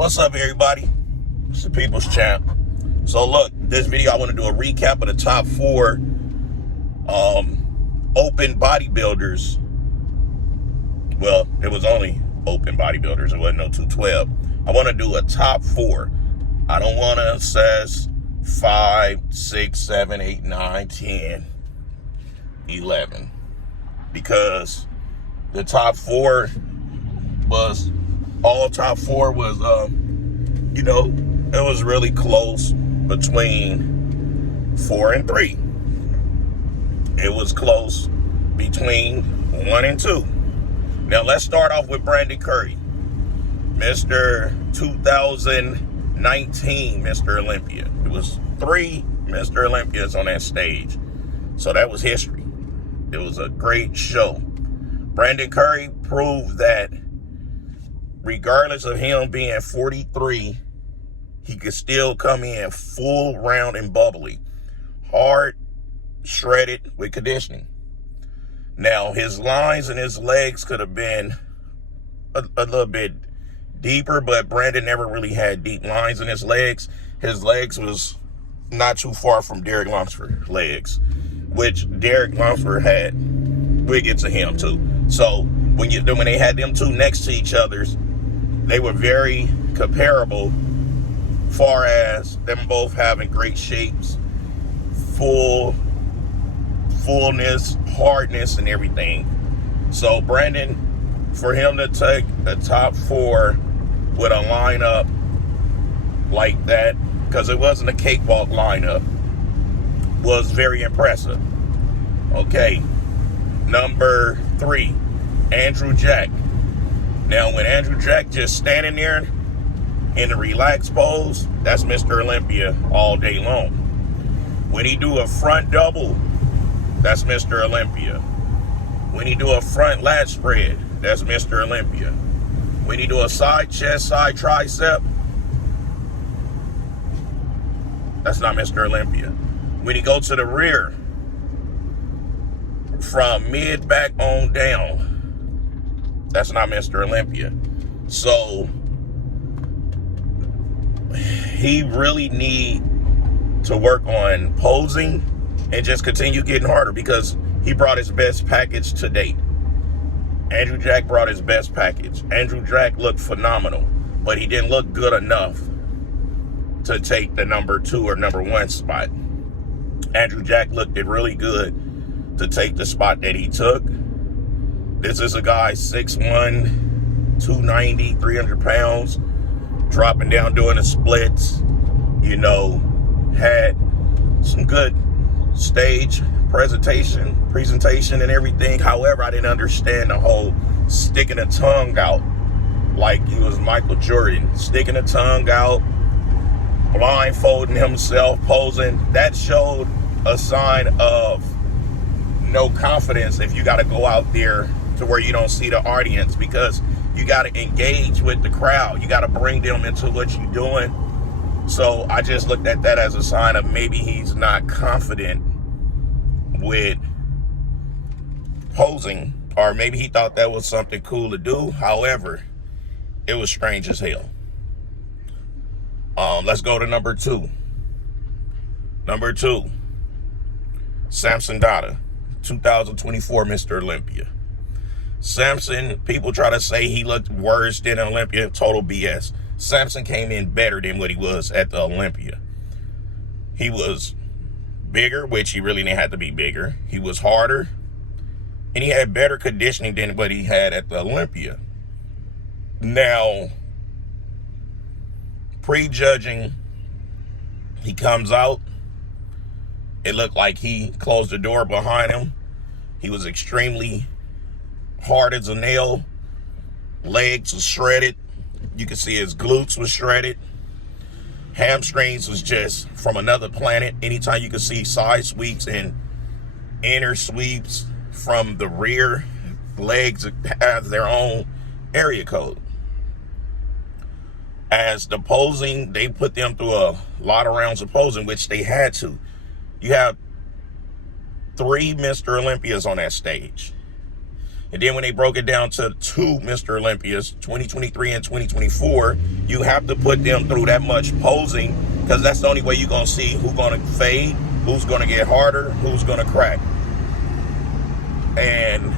What's up, everybody? It's the People's Champ. So look, this video I want to do a recap of the top 4 open bodybuilders. Well, it was only open bodybuilders. It wasn't no 212. I want to do a top 4. I don't want to assess 5, 6, 7, 8, 9, 10, 11. Because the top 4 was, all top 4 was, it was really close between 4 and 3. It was close between 1 and 2. Now let's start off with Brandon Curry, Mr. 2019 Mr. Olympia. It was 3 Mr. Olympias on that stage. So that was history. It was a great show. Brandon Curry proved that regardless of him being 43, he could still come in full round and bubbly, hard, shredded with conditioning. Now, his lines and his legs could have been a little bit deeper, but Brandon never really had deep lines in his legs. His legs was not too far from Derek Lunsford's legs, which Derek Lunsford had. We'll get to him too. So when they had them two next to each other, they were very comparable far as them both having great shapes, fullness, hardness, and everything. So Brandon, for him to take a top 4 with a lineup like that, because it wasn't a cakewalk lineup, was very impressive. Okay, number 3, Andrew Jack. Now, when Andrew Jack just standing there in the relaxed pose, that's Mr. Olympia all day long. When he do a front double, that's Mr. Olympia. When he do a front lat spread, that's Mr. Olympia. When he do a side chest, side tricep, that's not Mr. Olympia. When he go to the rear, from mid back on down, that's not Mr. Olympia. So he really need to work on posing and just continue getting harder, because he brought his best package to date. Andrew Jack brought his best package. Andrew Jack looked phenomenal, but he didn't look good enough to take the number 2 or number 1 spot. Andrew Jack looked really good to take the spot that he took. This is a guy 6'1", 290, 300 pounds, dropping down doing the splits, had some good stage presentation and everything. However, I didn't understand the whole sticking a tongue out like he was Michael Jordan, sticking a tongue out, blindfolding himself, posing. That showed a sign of no confidence if you got to go out there to where you don't see the audience, because you got to engage with the crowd. You got to bring them into what you're doing. So I just looked at that as a sign of maybe he's not confident with posing, or maybe he thought that was something cool to do. However, it was strange as hell. Let's go to number 2. Number 2, Samson Dauda, 2024 Mr. Olympia. Samson, people try to say he looked worse than Olympia. Total BS. Samson came in better than what he was at the Olympia. He was bigger, which he really didn't have to be bigger. He was harder, and he had better conditioning than what he had at the Olympia. Now, prejudging, he comes out. It looked like he closed the door behind him. He was extremely hard as a nail. Legs was shredded. You can see his glutes was shredded. Hamstrings was just from another planet. Anytime you can see side sweeps and inner sweeps from the rear, legs have their own area code. As the posing, they put them through a lot of rounds of posing, which they had to. You have 3 Mr. Olympias on that stage. And then when they broke it down to 2 Mr. Olympias, 2023 and 2024, you have to put them through that much posing, because that's the only way you're going to see who's going to fade, who's going to get harder, who's going to crack. And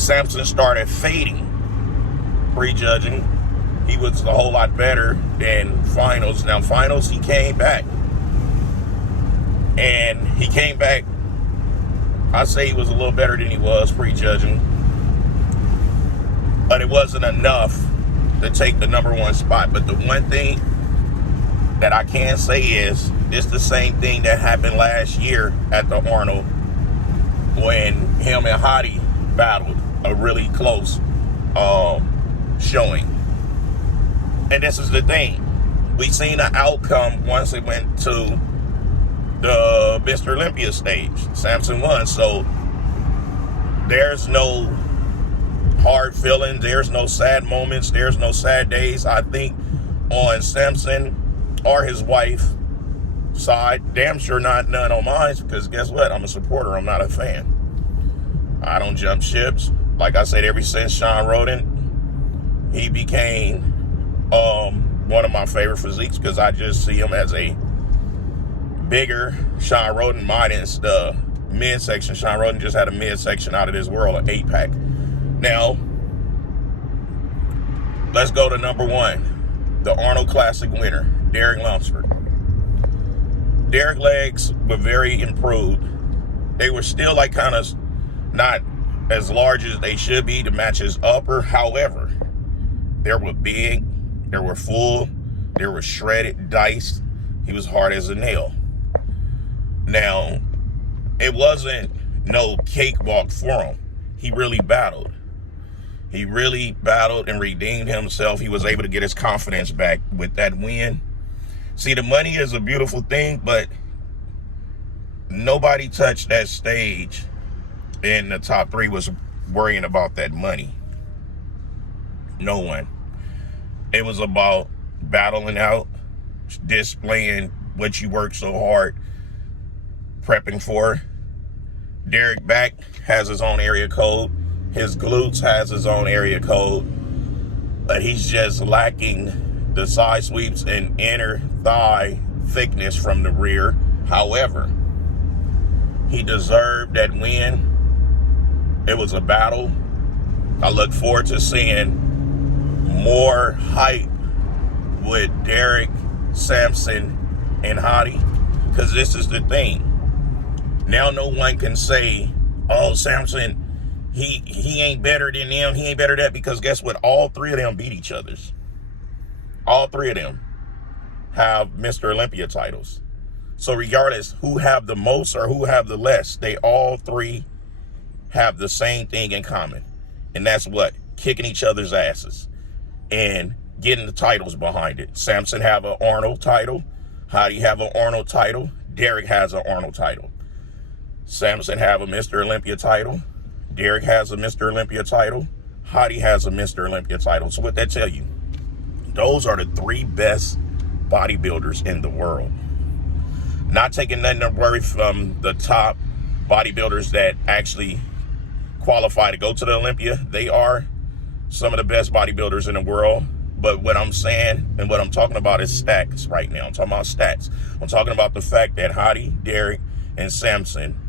Samson started fading, prejudging. He was a whole lot better than finals. Now, finals, he came back. And he came back, I say he was a little better than he was prejudging. But it wasn't enough to take the #1 spot. But the one thing that I can say is, it's the same thing that happened last year at the Arnold when him and Hottie battled, a really close showing. And this is the thing. We seen an outcome once it went to the Mr. Olympia stage. Samson won. So there's no hard feelings. There's no sad moments. There's no sad days. I think on Samson or his wife side, damn sure not none on mine, because guess what? I'm a supporter. I'm not a fan. I don't jump ships. Like I said, ever since Sean Roden, he became one of my favorite physiques, because I just see him as a bigger Sean Roden, minus the midsection. Sean Roden just had a midsection out of this world, an 8-pack. Now, let's go to #1, the Arnold Classic winner, Derek Lunsford. Derek legs were very improved. They were still like kind of not as large as they should be to match his upper. However, they were big, they were full, they were shredded, diced. He was hard as a nail. Now, it wasn't no cakewalk for him. He really battled. He really battled and redeemed himself. He was able to get his confidence back with that win. See, the money is a beautiful thing, but nobody touched that stage in the top 3 was worrying about that money. No one. It was about battling out, displaying what you worked so hard prepping for. Derek back has his own area code. His glutes has his own area code. But he's just lacking the side sweeps and inner thigh thickness from the rear. However, he deserved that win. It was a battle. I look forward to seeing more hype with Derek, Samson, and Hottie, because this is the thing. Now no one can say, oh, Samson, he ain't better than them, he ain't better than that, because guess what? All 3 of them beat each other's. All 3 of them have Mr. Olympia titles. So regardless who have the most or who have the less, they all 3 have the same thing in common. And that's what? Kicking each other's asses and getting the titles behind it. Samson have an Arnold title. Hottie have an Arnold title. Derek has an Arnold title. Samson have a Mr. Olympia title. Derek has a Mr. Olympia title. Hottie has a Mr. Olympia title. So what that tell you? Those are the 3 best bodybuilders in the world. Not taking nothing away from the top bodybuilders that actually qualify to go to the Olympia. They are some of the best bodybuilders in the world. But what I'm saying and what I'm talking about is stats right now. I'm talking about stats. I'm talking about the fact that Hottie, Derek, and Samson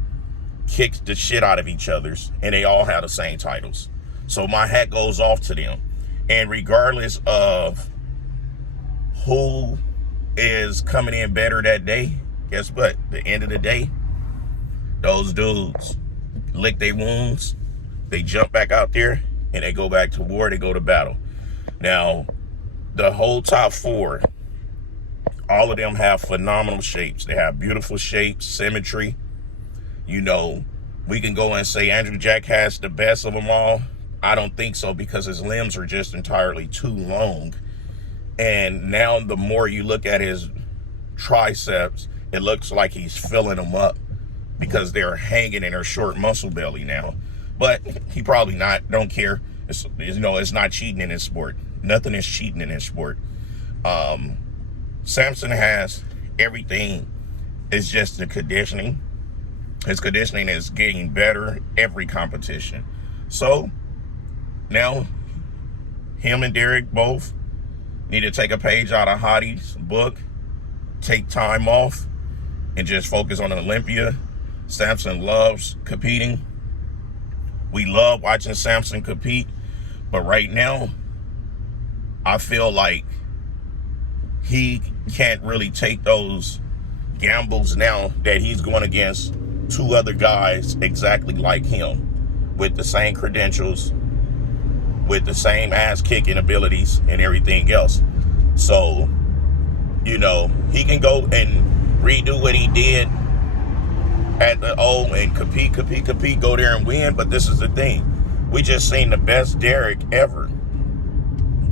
kicked the shit out of each other's, and they all have the same titles. So my hat goes off to them. And regardless of who is coming in better that day, guess what? At the end of the day, those dudes lick their wounds, they jump back out there, and they go back to war, they go to battle. Now, the whole top 4, all of them have phenomenal shapes. They have beautiful shapes, symmetry. You know, we can go and say Andrew Jack has the best of them all. I don't think so, because his limbs are just entirely too long. And now the more you look at his triceps, it looks like he's filling them up because they're hanging in her short muscle belly now. But he probably not, don't care. It's not cheating in his sport. Nothing is cheating in his sport. Samson has everything. It's just the conditioning. His conditioning is getting better every competition. So now him and Derek both need to take a page out of Hottie's book, take time off, and just focus on Olympia. Samson loves competing. We love watching Samson compete. But right now, I feel like he can't really take those gambles now that he's going against two other guys exactly like him with the same credentials, with the same ass-kicking abilities and everything else. So, you know, he can go and redo what he did at the O and compete, go there and win. But this is the thing. We just seen the best Derek ever.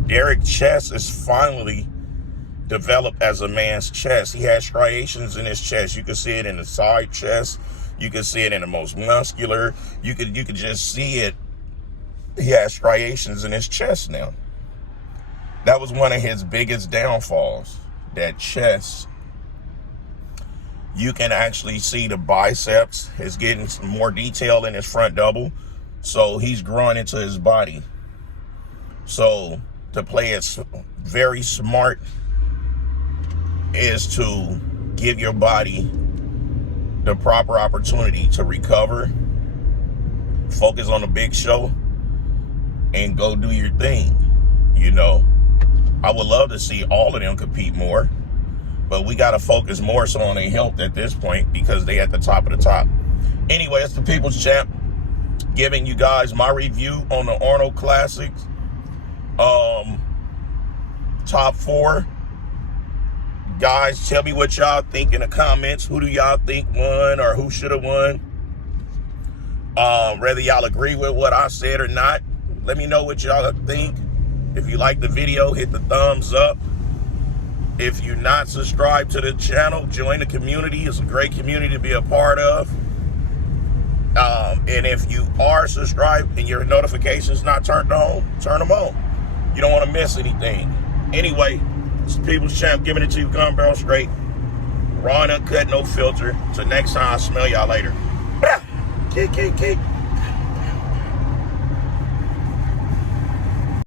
Derek's chest is finally developed as a man's chest. He has striations in his chest. You can see it in the side chest. You can see it in the most muscular. You could just see it. He has striations in his chest now. That was one of his biggest downfalls, that chest. You can actually see the biceps is getting some more detail in his front double. So he's growing into his body. So to play it very smart is to give your body the proper opportunity to recover, focus on the big show, and go do your thing. You know, I would love to see all of them compete more, but we got to focus more so on their health at this point because they at the top of the top. Anyway, it's the People's Champ giving you guys my review on the Arnold Classics. Top 4. Guys, tell me what y'all think in the comments. Who do y'all think won or who should have won? Whether y'all agree with what I said or not, let me know what y'all think. If you like the video, hit the thumbs up. If you're not subscribed to the channel, join the community. It's a great community to be a part of. And if you are subscribed and your notifications not turned on, turn them on. You don't want to miss anything. Anyway, it's the People's Champ giving it to you gun barrel straight. Raw and uncut, no filter. Till next time, I'll smell y'all later. Kick.